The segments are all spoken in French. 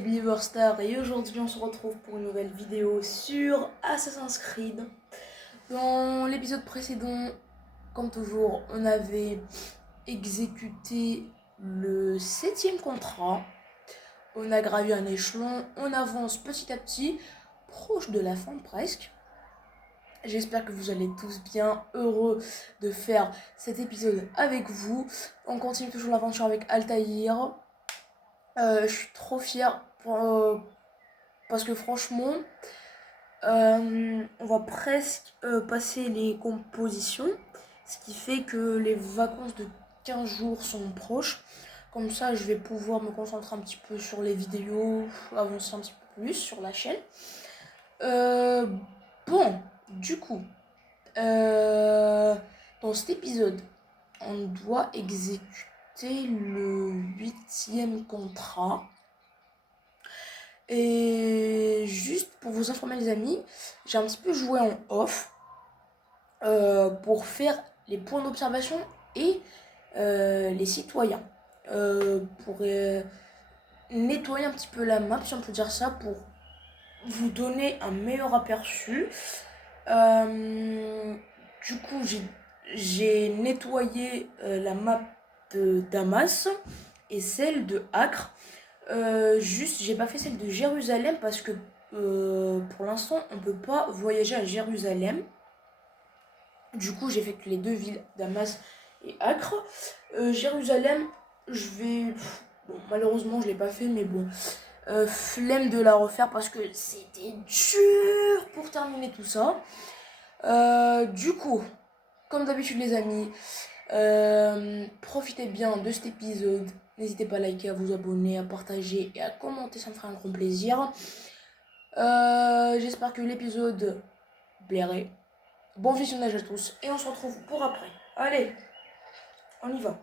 c'est Believer Star et aujourd'hui on se retrouve pour une nouvelle vidéo sur Assassin's Creed. Dans l'épisode précédent, comme toujours, on avait exécuté le 7e contrat. On a gravi un échelon, on avance petit à petit, proche de la fin presque. J'espère que vous allez tous bien, heureux de faire cet épisode avec vous. On continue toujours l'aventure avec Altaïr. Je suis trop fière parce que franchement, on va presque passer les compositions, ce qui fait que les vacances de 15 jours sont proches. Comme ça, je vais pouvoir me concentrer un petit peu sur les vidéos, avancer un petit peu plus sur la chaîne. Bon, du coup, dans cet épisode, on doit exécuter le 8e contrat. Et juste pour vous informer les amis, j'ai un petit peu joué en off pour faire les points d'observation et les citoyens. Pour nettoyer un petit peu la map, si on peut dire ça, pour vous donner un meilleur aperçu. Du coup, j'ai nettoyé la map de Damas et celle de Acre. Juste, j'ai pas fait celle de Jérusalem parce que pour l'instant, on peut pas voyager à Jérusalem. Du coup, j'ai fait que les deux villes, Damas et Acre. Jérusalem, je vais... Bon, malheureusement, je l'ai pas fait, mais bon. Flemme de la refaire parce que c'était dur pour terminer tout ça. Du coup, comme d'habitude les amis, profitez bien de cet épisode. N'hésitez pas à liker, à vous abonner, à partager et à commenter, ça me ferait un grand plaisir. J'espère que l'épisode plairait. Bon visionnage à tous et on se retrouve pour après. Allez, on y va.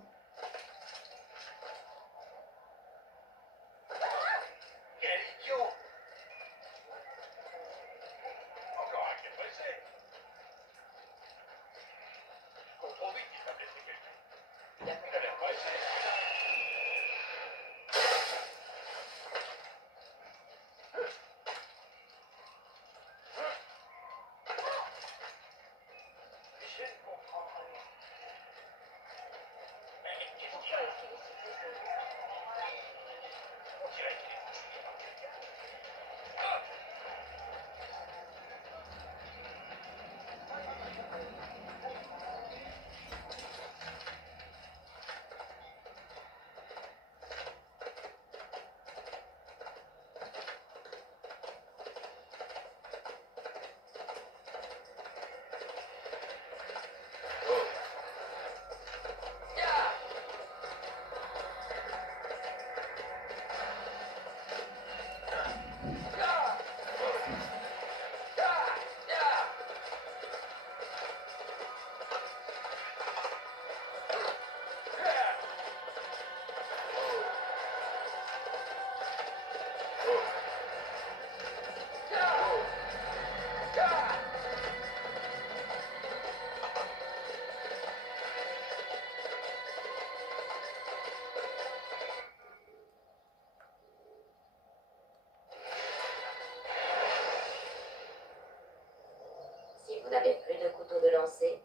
Si vous n'avez plus de couteau de lancer,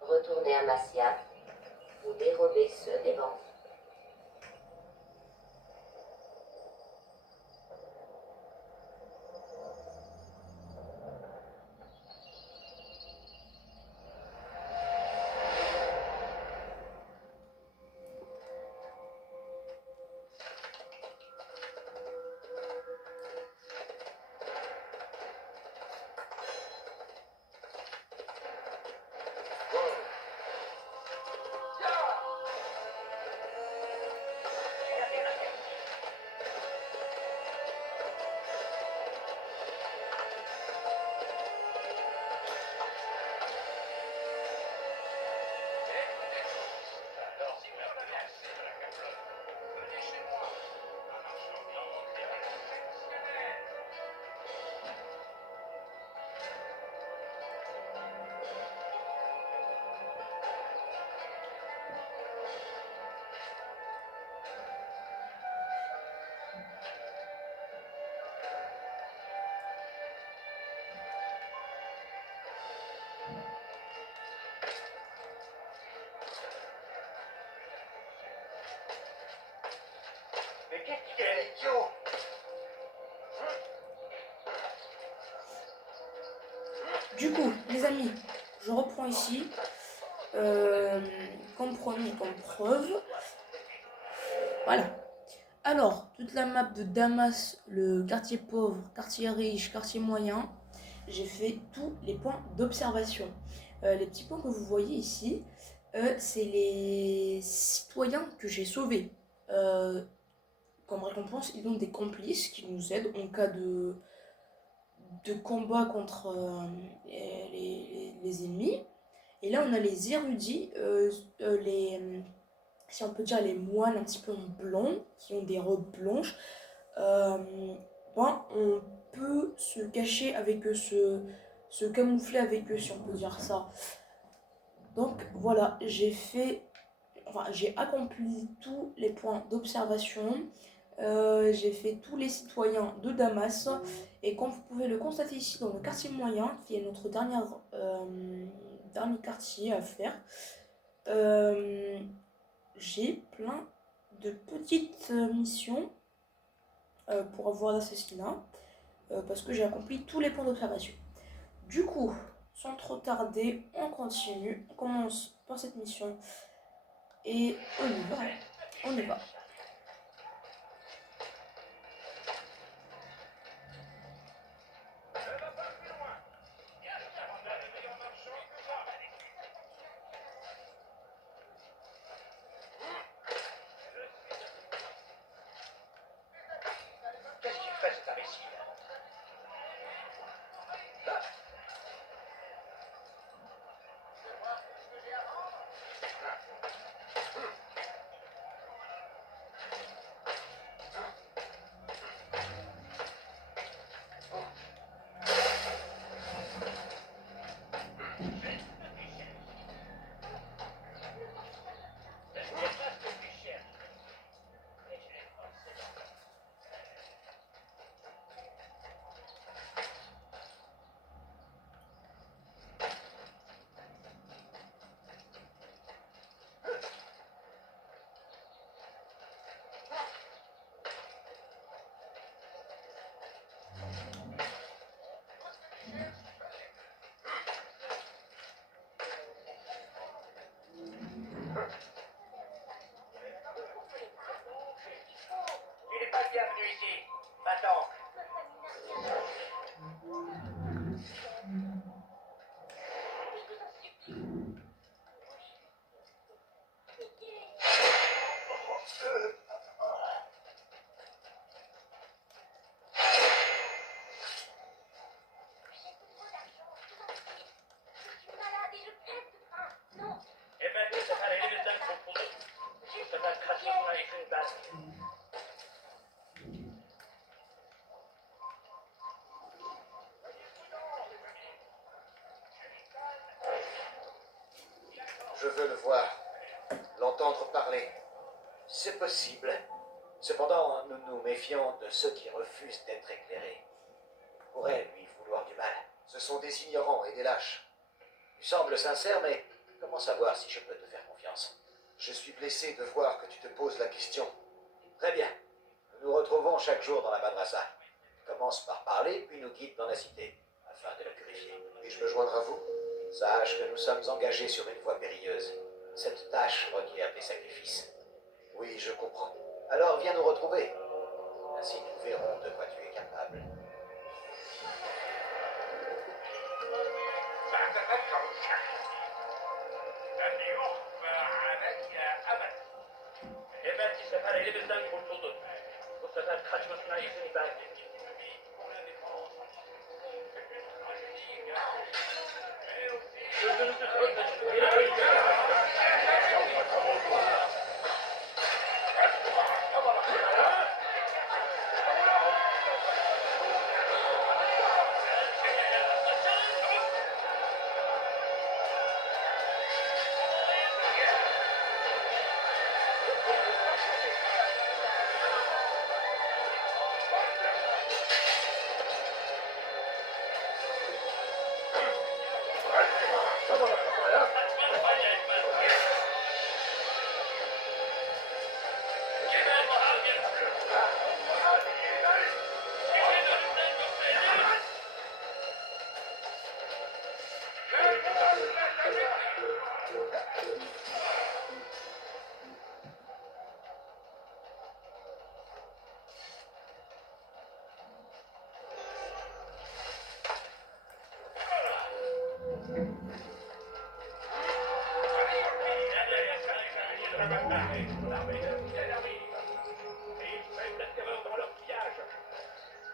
retournez à Masyaf ou dérobez ceux des banques. idiot. Du coup, les amis, je reprends ici. Comme promis, comme preuve. Voilà. Alors, toute la map de Damas, le quartier pauvre, quartier riche, quartier moyen, j'ai fait tous les points d'observation. Les petits points que vous voyez ici, c'est les citoyens que j'ai sauvés. Comme récompense, ils ont des complices qui nous aident en cas de combat contre les ennemis. Et là, on a les érudits, si on peut dire les moines un petit peu en blanc, qui ont des robes blanches. On peut se cacher avec eux, se camoufler avec eux, si on peut dire ça. Donc voilà, j'ai accompli tous les points d'observation. J'ai fait tous les citoyens de Damas. Et comme vous pouvez le constater ici dans le quartier moyen, qui est notre dernier quartier à faire, j'ai plein de petites missions pour avoir l'assassinat, parce que j'ai accompli tous les points d'observation. Du coup, sans trop tarder, on continue. On commence par cette mission. Et on y va. On y va. Qu'est-ce qu'il fait cet imbécile? Il n'est pas le bienvenu ici. Va-t'en. Efendim, bu sefer elimizden kurtulduk. Bu sefer kaçmasına izin vermeyin. Je veux le voir, l'entendre parler. C'est possible. Cependant, nous nous méfions de ceux qui refusent d'être éclairés. Pourrait lui vouloir du mal. Ce sont des ignorants et des lâches. Tu sembles sincère, mais comment savoir si je peux te faire confiance? Je suis blessé de voir que tu te poses la question. Très bien. Nous nous retrouvons chaque jour dans la madrasa. Commence par parler, puis nous guide dans la cité, afin de la purifier. Puis-je me joindre à vous? Sache que nous sommes engagés sur une voie périlleuse. Cette tâche requiert des sacrifices. Oui, je comprends. Alors viens nous retrouver. Ainsi nous verrons de quoi tu es capable. Efendim, sefer elimizden kurtulduk. Bu sefer kaçmasına izin vermedik. Sözünüzü sözleşin. la bataille. L'armée de Miel arrive. Et ils prennent la terreur dans leur pillage.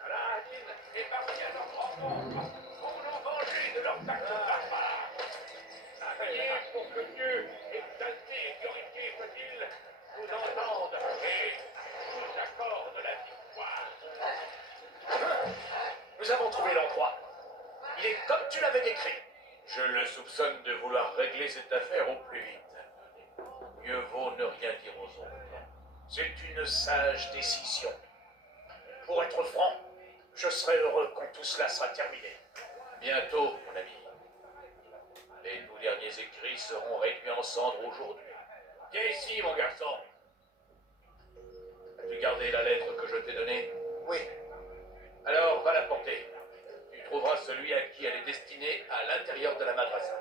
Aladdin est parti à leur rencontre pour nous venger de leurs actes barbares. Priez pour que Dieu, exalté et glorifié soit-il, nous entende et nous accorde la victoire. Nous avons trouvé l'endroit. Il est comme tu l'avais décrit. Je le soupçonne de vouloir régler cette affaire au plus vite. Mieux vaut ne rien dire aux autres. C'est une sage décision. Pour être franc, je serai heureux quand tout cela sera terminé. Bientôt, mon ami. Les tout derniers écrits seront réduits en cendres aujourd'hui. Viens ici, mon garçon. As-tu gardé la lettre que je t'ai donnée? Oui, Alors, va la porter. Tu trouveras celui à qui elle est destinée à l'intérieur de la madrasa.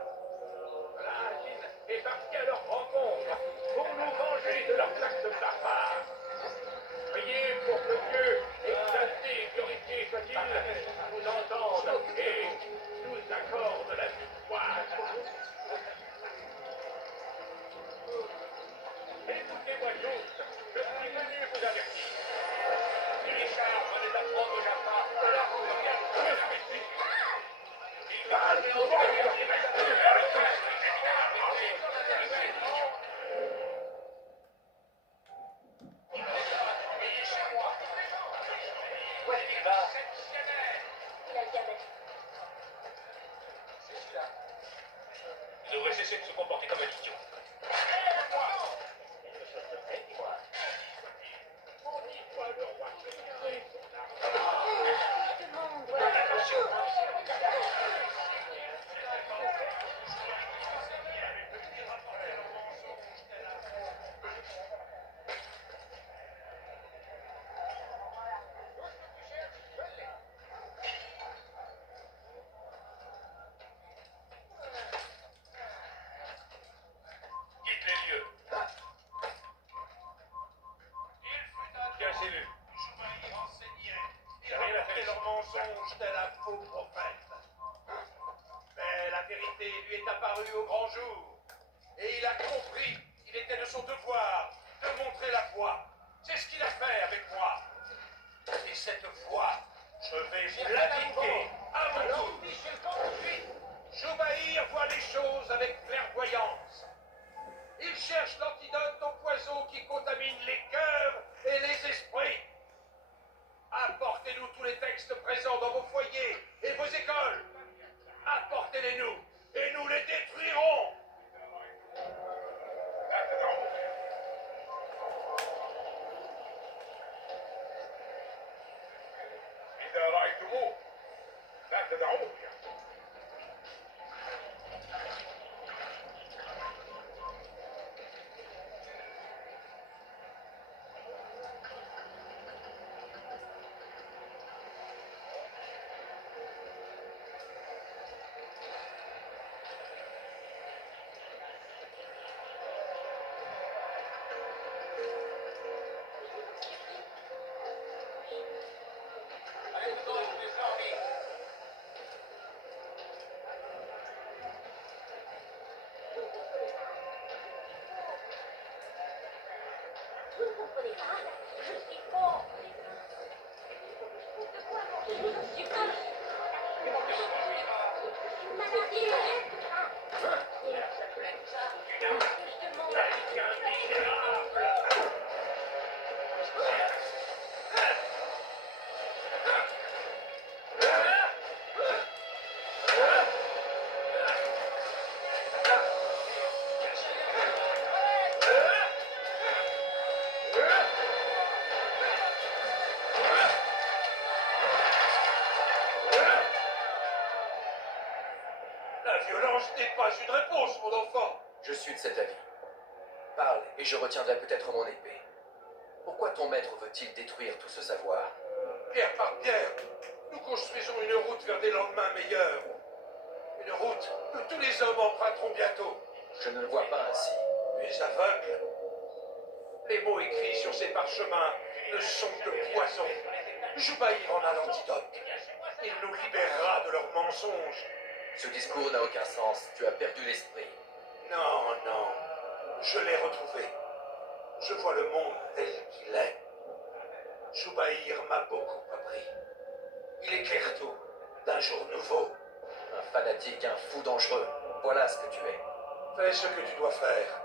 Aladdin est parti à leur rencontre pour nous venger de leurs actes barbares. Priez pour que Dieu, exalté et glorifié soit-il, nous entende et nous accorde la victoire. Écoutez-moi tous, je suis venu vous avertir. Si Richard venait d'apprendre Jaffa, alors vous rien de plus. Il va aller en où est-ce qu'il va? Il a le diabète. C'est celui-là. Vous devrez cesser de se comporter comme un idiot. Maudit-toi le roi. Je demande. Attention. Quitte les lieux. Tiens, c'est lu. J'ai rien à faire. Leur mensonge tel un faux prophète. Mais la vérité lui est apparue au grand jour. Et il a compris qu'il était de son devoir de montrer la voie. C'est ce qu'il a fait avec moi. Et cette voie, je vais vous l'indiquer à mon tour. Joubaïr voit les choses avec clairvoyance. Il cherche l'antidote au poison qui contamine les cœurs et les esprits. Apportez-nous tous les textes présents dans vos foyers et vos écoles. Apportez-les-nous et nous les détruirons. إذا رأيتموه لا تدعوه. Vous ne comprenez pas. Je suis fort. De quoi manger? Je suis folle. Maladie. Je demande. La violence n'est pas une réponse, mon enfant. Je suis de cet avis. Parle, et je retiendrai peut-être mon épée. Pourquoi ton maître veut-il détruire tout ce savoir? Pierre par pierre, nous construisons une route vers des lendemains meilleurs. Une route que tous les hommes emprunteront bientôt. Je ne le vois pas ainsi. Tu es aveugle. Les mots écrits sur ces parchemins ne sont que poison. Joubaïr en a l'antidote. Il nous libérera de leurs mensonges. Ce discours n'a aucun sens. Tu as perdu l'esprit. Non, non. Je l'ai retrouvé. Je vois le monde tel qu'il est. Joubaïr m'a beaucoup appris. Il éclaire tout d'un jour nouveau. Un fanatique, un fou dangereux. Voilà ce que tu es. Fais ce que tu dois faire.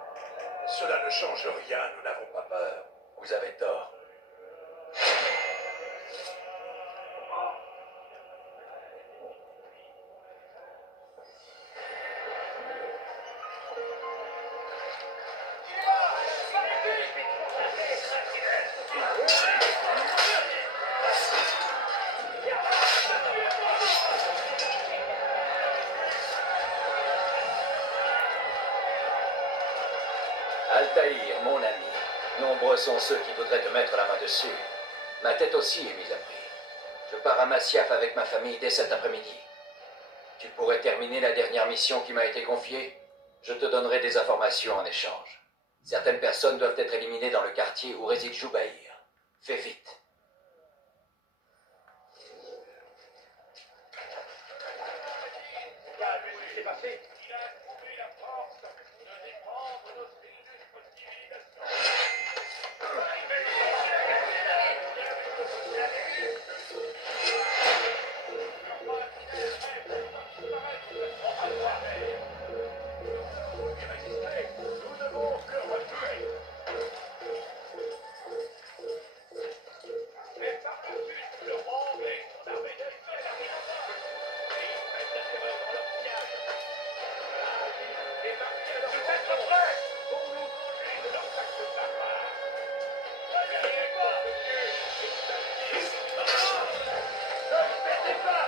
Cela ne change rien, nous n'avons pas peur. Vous avez tort. Altaïr, mon ami, nombreux sont ceux qui voudraient te mettre la main dessus. Ma tête aussi est mise à prix. Je pars à Masyaf avec ma famille dès cet après-midi. Tu pourrais terminer la dernière mission qui m'a été confiée? Je te donnerai des informations en échange. Certaines personnes doivent être éliminées dans le quartier où réside Joubaïr. Fais vite. T'as vu ce qui s'est passé? Il a trouvé la force de défendre nos illustres civilisations. Nous devons le retuer. Mais par la suite, le roi anglais, son armée d'espèces arrive en bas. Et ils mettent la terreur dans leur sillage. Et parmi à leur être prêts pour nous venger de leurs actes barbares. Regardez pas, monsieur. Ne perdez pas.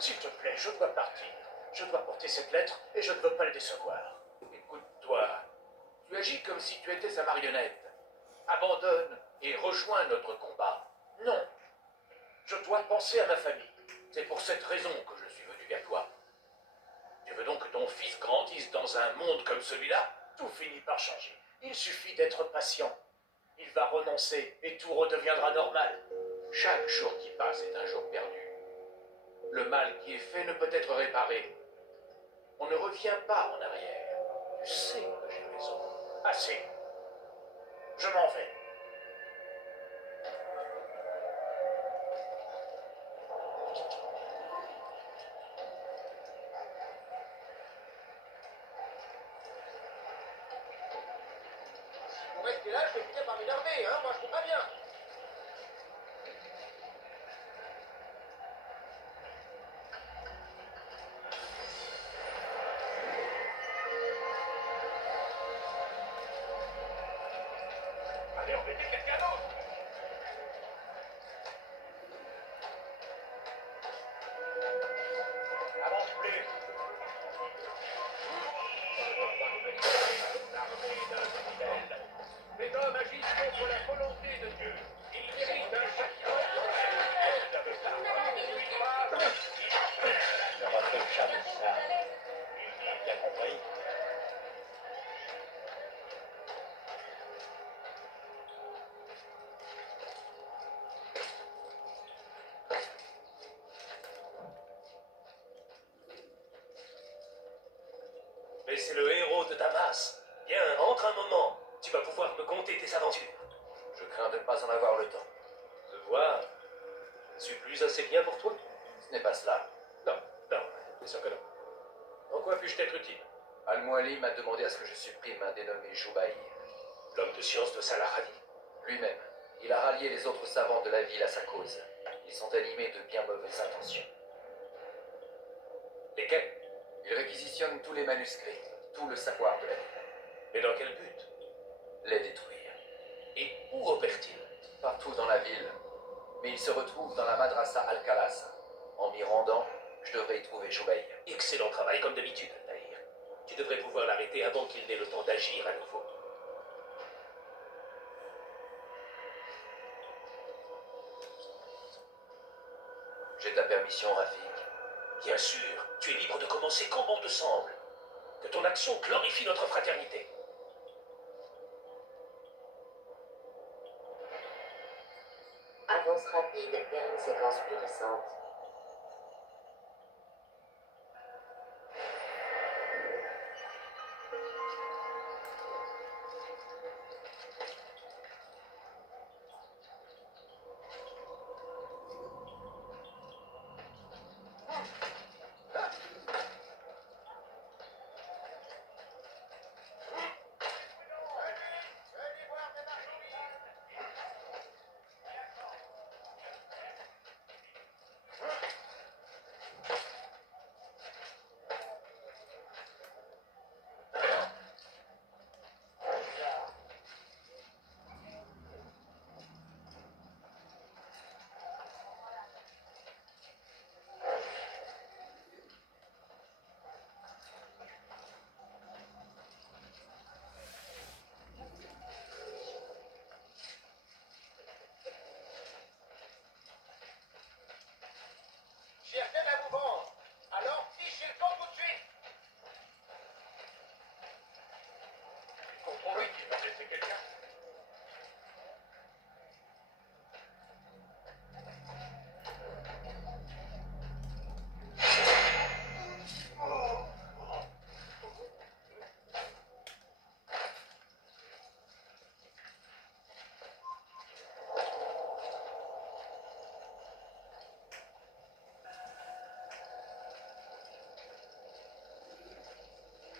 S'il te plaît, je dois partir. Je dois porter cette lettre et je ne veux pas le décevoir. Écoute-toi, tu agis comme si tu étais sa marionnette. Abandonne et rejoins notre combat. Non. Je dois penser à ma famille. C'est pour cette raison que je suis venu vers toi. Tu veux donc que ton fils grandisse dans un monde comme celui-là? Tout finit par changer. Il suffit d'être patient. Il va renoncer et tout redeviendra normal. Chaque jour qui passe est un jour perdu. Le mal qui est fait ne peut être réparé. On ne revient pas en arrière. Tu sais que j'ai raison. Assez. Je m'en vais. Pour rester là, je vais finir par m'énerver, hein, moi je trouve pas bien. Allez, embêtez quelqu'un d'autre. Avance plus. L'armée d'un criminel. Ces hommes agissent contre la volonté de Dieu. Ils méritent un châtiment cruel. Ne refais jamais ça. Tu as bien compris. Mais c'est le héros de Damas. Viens, entre un moment. Tu vas pouvoir me conter tes aventures. Je crains de ne pas en avoir le temps. De voir. Je suis plus assez bien pour toi. Ce n'est pas cela. Non, non, bien sûr que non. En quoi puis-je t'être utile? Al-Muali m'a demandé à ce que je supprime un dénommé Joubaï. L'homme de science de Salahadi. Lui-même, il a rallié les autres savants de la ville à sa cause. Ils sont animés de bien mauvaises intentions. Lesquels? Il réquisitionne tous les manuscrits, tout le savoir de la ville. Mais dans quel but? Les détruire. Et où opère-t-il? Partout dans la ville. Mais il se retrouve dans la madrasa Al-Khalas. En m'y rendant, je devrais y trouver Joubaï. Excellent travail, comme d'habitude, Tahir. Tu devrais pouvoir l'arrêter avant qu'il n'ait le temps d'agir à nouveau. J'ai ta permission, Rafik. Bien sûr, tu es libre de commencer quand bon te semble. Que ton action glorifie notre fraternité. Avance rapide vers une séquence plus récente. J'ai rien à vous vendre. Alors fichez le camp tout de suite. Comprenez qu'il va laisser quelqu'un.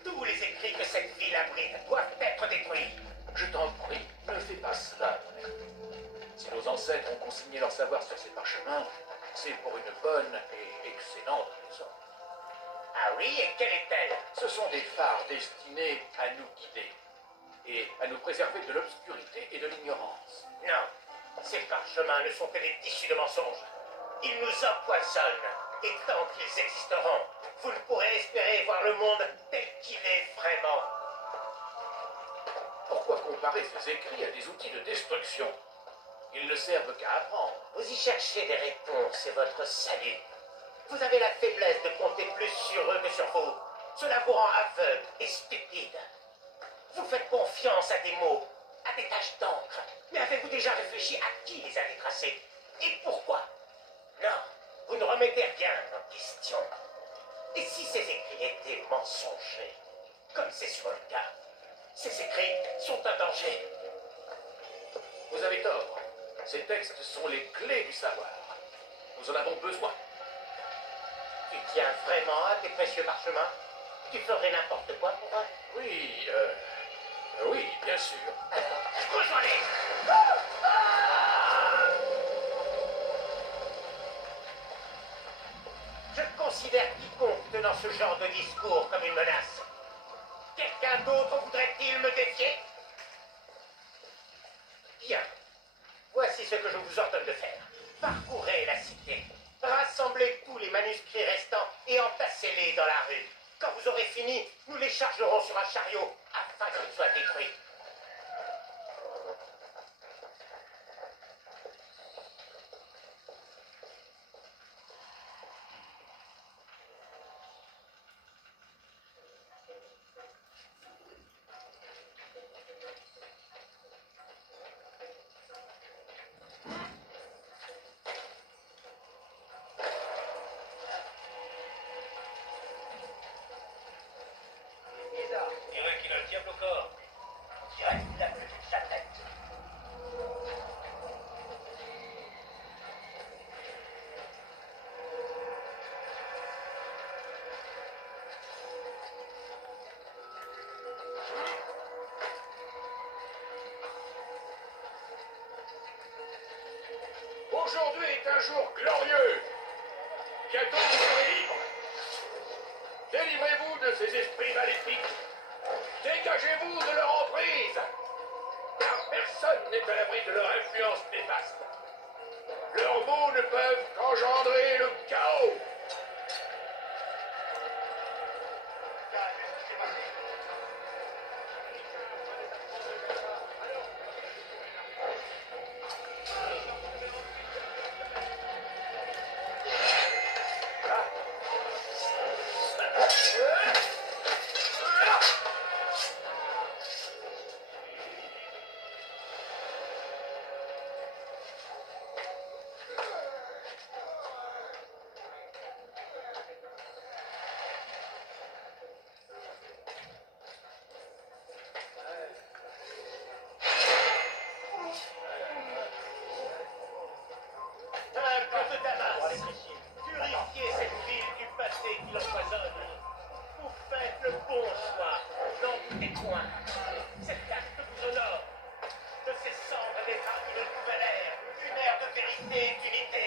Tous les écrits que cette ville abrite doivent être détruits. Je t'en prie, ne fais pas cela, mon ami. Si nos ancêtres ont consigné leur savoir sur ces parchemins, c'est pour une bonne et excellente raison. Ah oui, et quelle est-elle? Ce sont des phares destinés à nous guider et à nous préserver de l'obscurité et de l'ignorance. Non, ces parchemins ne sont que des tissus de mensonges. Ils nous empoisonnent, et tant qu'ils existeront, vous ne pourrez espérer voir le monde tel qu'il est vraiment. Pourquoi comparer ces écrits à des outils de destruction? Ils ne servent qu'à apprendre. Vous y cherchez des réponses, c'est votre salut. Vous avez la faiblesse de compter plus sur eux que sur vous. Cela vous rend aveugle et stupide. Vous faites confiance à des mots, à des taches d'encre. Mais avez-vous déjà réfléchi à qui les avez tracés? Et pourquoi? Non, vous ne remettez rien en question. Et si ces écrits étaient mensongers, comme c'est souvent le cas, ces écrits sont un danger. vous avez tort. Ces textes sont les clés du savoir. Nous en avons besoin. Tu tiens vraiment à tes précieux parchemins? Tu ferais n'importe quoi pour eux? Oui, oui, bien sûr. Rejoins-les! Je considère quiconque tenant ce genre de discours comme une menace. Quelqu'un d'autre voudrait-il me défier? Bien. Voici ce que je vous ordonne de faire. Parcourez la cité. Rassemblez tous les manuscrits restants et entassez-les dans la rue. Quand vous aurez fini, nous les chargerons sur un chariot afin qu'ils soient détruits. On dirait qu'il a le diable au corps. On dirait qu'il a plus de sa tête. Aujourd'hui est un jour glorieux. Bientôt vous serez libres. Délivrez-vous de ces esprits maléfiques. Dégagez-vous de leur emprise. Car personne n'est à l'abri de leur influence néfaste. Leurs mots ne peuvent qu'engendrer le chaos. Un peu de Damas. Purifiez cette ville du passé qui l'empoisonne. Vous faites le bon choix. N'en doutez point. Cette acte vous honore. De ces cendres naîtra une nouvelle ère. Une ère de vérité et d'unité.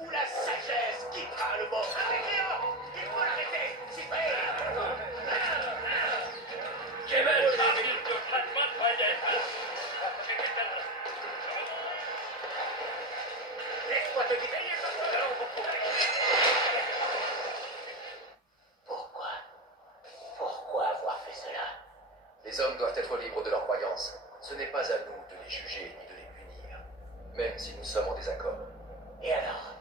Où la sagesse quittera le monde. Arrêtez-le! Il faut l'arrêter! Cyprès! Laisse-moi te guider. Nous allons vous prouver. Pourquoi? Pourquoi avoir fait cela? Les hommes doivent être libres de leurs croyances. Ce n'est pas à nous de les juger ni de les punir, même si nous sommes en désaccord. Et alors?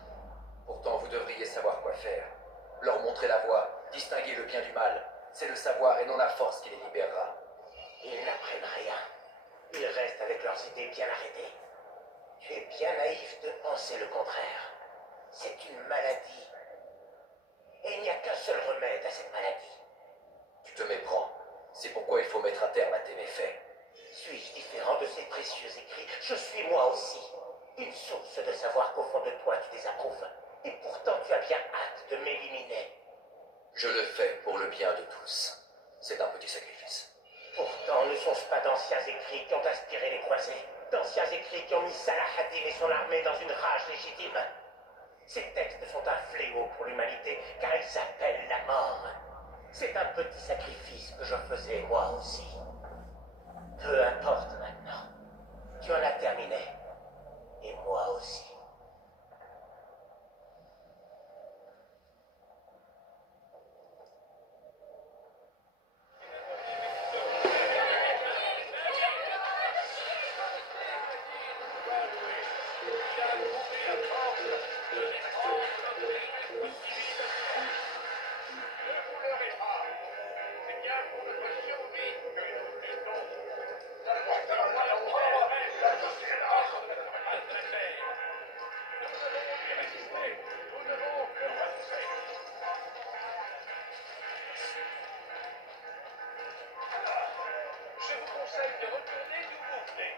Pourtant, vous devriez savoir quoi faire. Leur montrer la voie, distinguer le bien du mal. C'est le savoir et non la force qui les libérera. Ils n'apprennent rien. Ils restent avec leurs idées bien arrêtées. Tu es bien naïf de penser le contraire. C'est une maladie. Et il n'y a qu'un seul remède à cette maladie. Tu te méprends. C'est pourquoi il faut mettre un terme à tes méfaits. Suis-je différent de ces précieux écrits? Je suis moi aussi. Une source de savoir qu'au fond de toi tu désapprouves. Et pourtant tu as bien hâte de m'éliminer. Je le fais pour le bien de tous. C'est un petit sacrifice. Pourtant, ne sont-ce pas d'anciens écrits qui ont inspiré les croisés? D'anciens écrits qui ont mis Salah ad-Din et son armée dans une rage légitime? Ces textes sont un fléau pour l'humanité, car ils appellent la mort. C'est un petit sacrifice que je faisais moi aussi. Peu importe maintenant. Tu en as terminé. Et moi aussi. Je vous conseille de retourner d'où vous venez.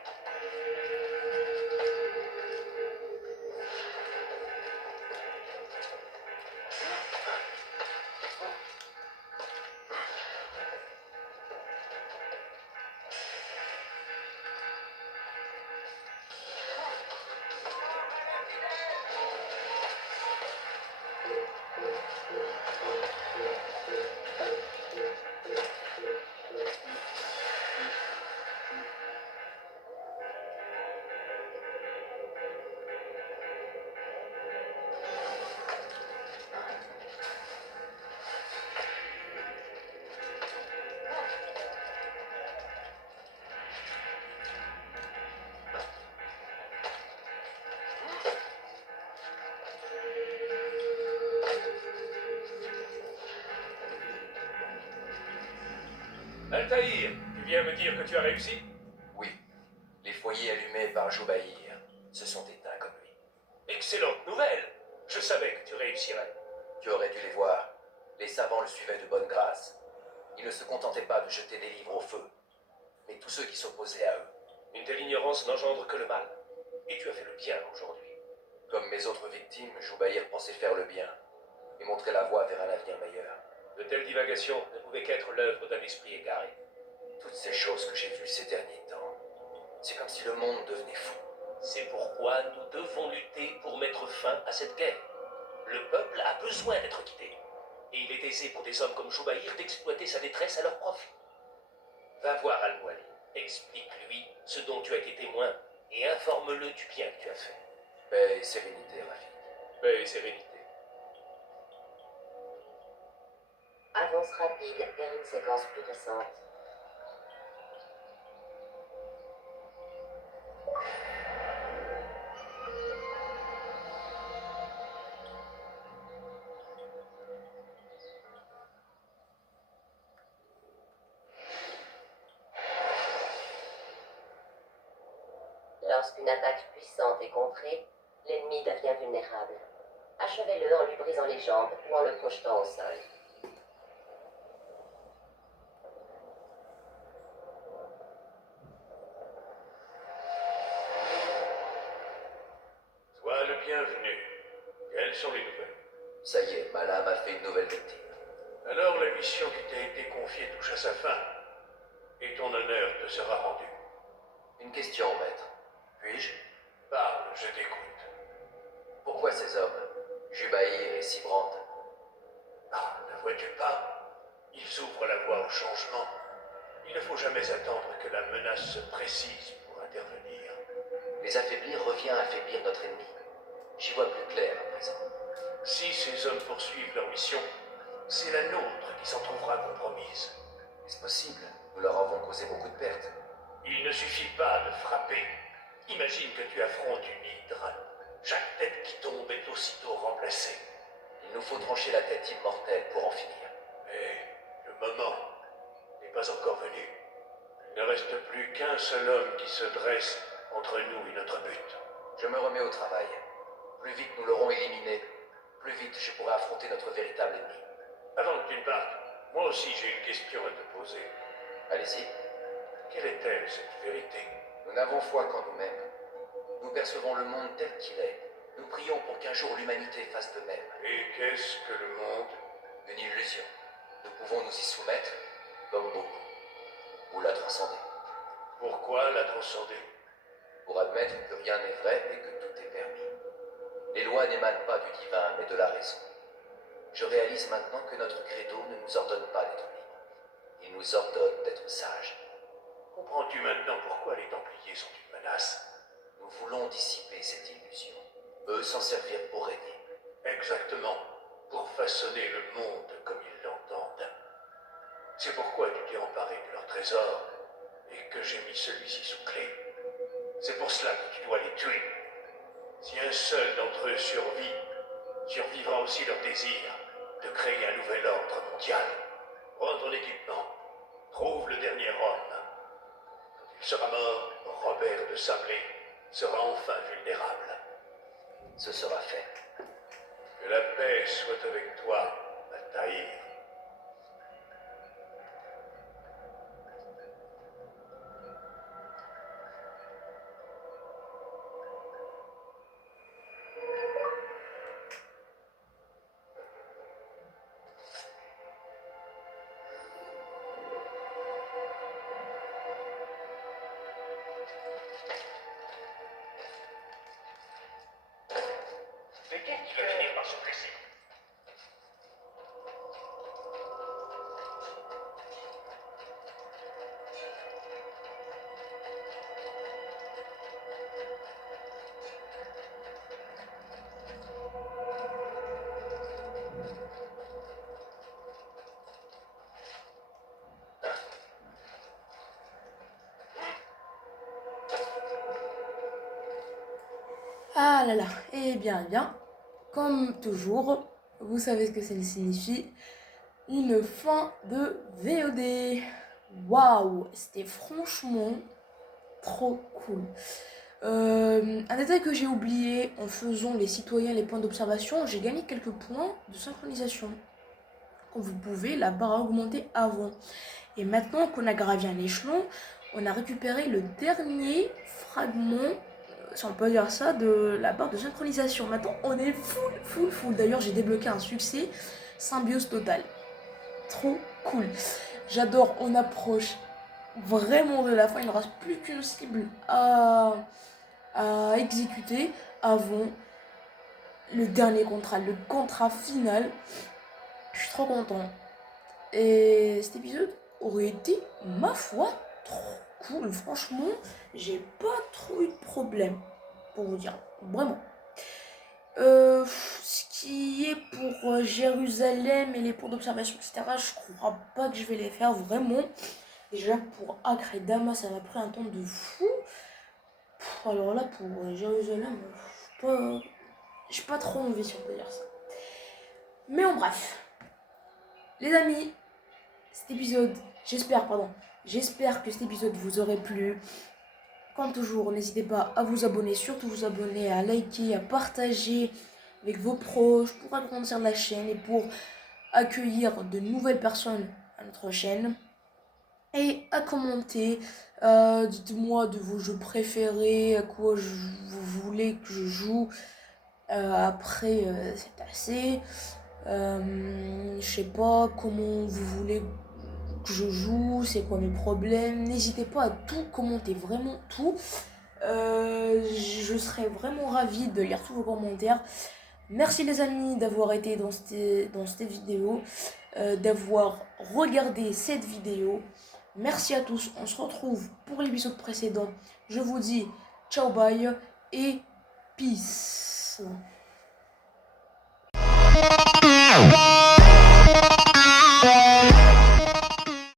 Altaïr, tu viens me dire que tu as réussi? Oui, les foyers allumés par Joubaïr se sont éteints comme lui. Excellente nouvelle! Je savais que tu réussirais. Tu aurais dû les voir. Les savants le suivaient de bonne grâce. Ils ne se contentaient pas de jeter des livres au feu, mais tous ceux qui s'opposaient à eux. Une telle ignorance n'engendre que le mal. Et tu as fait le bien aujourd'hui. Comme mes autres victimes, Joubaïr pensait faire le bien et montrer la voie vers un avenir meilleur. De telles divagations ne pouvaient qu'être l'œuvre d'un esprit égaré. Toutes ces choses que j'ai vues ces derniers temps, c'est comme si le monde devenait fou. C'est pourquoi nous devons lutter pour mettre fin à cette guerre. Le peuple a besoin d'être guidé. Et il est aisé pour des hommes comme Joubaïr d'exploiter sa détresse à leur profit. Va voir Al-Muali, explique-lui ce dont tu as été témoin et informe-le du bien que tu as fait. Paix et sérénité, Rafik. Paix et sérénité. Avance rapide vers une séquence plus récente. Lorsqu'une attaque puissante est contrée, l'ennemi devient vulnérable. Achevez-le en lui brisant les jambes ou en le projetant au sol. Sois le bienvenu. Quelles sont les nouvelles? Ça y est, Malam a fait une nouvelle victime. Alors la mission qui t'a été confiée touche à sa fin. Et ton honneur te sera rendu. Une question, maître. Puis-je? Parle, je t'écoute. Pourquoi ces hommes, Jubaïr et Sibrand, Ah, ne vois-tu pas? Ils ouvrent la voie au changement. Il ne faut jamais attendre que la menace se précise pour intervenir. les affaiblir revient à affaiblir notre ennemi? J'y vois plus clair à présent. Si ces hommes poursuivent leur mission, c'est la nôtre qui s'en trouvera compromise. Est-ce possible? Nous leur avons causé beaucoup de pertes. Il ne suffit pas de frapper. Imagine que tu affrontes une hydre. Chaque tête qui tombe est aussitôt remplacée. Il nous faut trancher la tête immortelle pour en finir. Mais le moment n'est pas encore venu. Il ne reste plus qu'un seul homme qui se dresse entre nous et notre but. Je me remets au travail. Plus vite nous l'aurons éliminé, plus vite je pourrai affronter notre véritable ennemi. Avant que tu ne partes, moi aussi j'ai une question à te poser. Allez-y. Quelle est-elle, cette vérité? Nous n'avons foi qu'en nous-mêmes. Nous percevons le monde tel qu'il est. Nous prions pour qu'un jour l'humanité fasse de même. Et qu'est-ce que le monde? Une illusion. Nous pouvons nous y soumettre, comme beaucoup, ou la transcender. Pourquoi la transcender? Pour admettre que rien n'est vrai et que tout est permis. Les lois n'émanent pas du divin, mais de la raison. Je réalise maintenant que notre credo ne nous ordonne pas d'être libres. Il nous ordonne d'être sages. Comprends-tu maintenant pourquoi les Templiers sont une menace? Nous voulons dissiper cette illusion. Eux s'en servir pour régner. Exactement, pour façonner le monde comme ils l'entendent. C'est pourquoi tu t'es emparé de leur trésor et que j'ai mis celui-ci sous clé. C'est pour cela que tu dois les tuer. Si un seul d'entre eux survit, survivra aussi leur désir de créer un nouvel ordre mondial. Prends ton équipement, trouve le dernier homme. Quand il sera mort, Robert de Sablé sera enfin vulnérable. Ce sera fait. Que la paix soit avec toi, Altaïr. Mais qu'est-ce qui va finir par se blesser? Ah là là, eh bien, comme toujours, vous savez ce que ça signifie, une fin de VOD. waouh, c'était franchement trop cool. Un détail que j'ai oublié en faisant les citoyens, les points d'observation, j'ai gagné quelques points de synchronisation. Comme vous pouvez, la barre a augmenté avant. Et maintenant qu'on a gravi un échelon, on a récupéré le dernier fragment, si on peut dire ça, de la barre de synchronisation. Maintenant, on est full. D'ailleurs, j'ai débloqué un succès, symbiose totale. Trop cool. J'adore, on approche vraiment de la fin. Il ne reste plus qu'une cible à exécuter avant le dernier contrat, le contrat final. Je suis trop content. Et cet épisode aurait été, ma foi, trop cool. Franchement, j'ai pas trop eu de problème, pour vous dire. Vraiment. Ce qui est pour Jérusalem et les points d'observation, etc., je crois pas que je vais les faire vraiment. Déjà, pour Acre et Damas, ça m'a pris un temps de fou. Alors là, pour Jérusalem, j'ai pas trop envie, si on peut dire ça. Mais en bref, les amis, j'espère que cet épisode vous aurait plu. Comme toujours, n'hésitez pas à vous abonner, surtout vous abonner, à liker, à partager avec vos proches pour agrandir la chaîne et pour accueillir de nouvelles personnes à notre chaîne. Et à commenter, dites-moi de vos jeux préférés, à quoi vous voulez que je joue. Après, c'est assez. Je sais pas comment vous voulez que je joue, c'est quoi mes problèmes. N'hésitez pas à tout commenter, vraiment tout. Je serais vraiment ravie de lire tous vos commentaires. Merci les amis d'avoir été dans cette vidéo, d'avoir regardé cette vidéo. Merci à tous, on se retrouve pour l'épisode précédent. Je vous dis ciao bye et peace.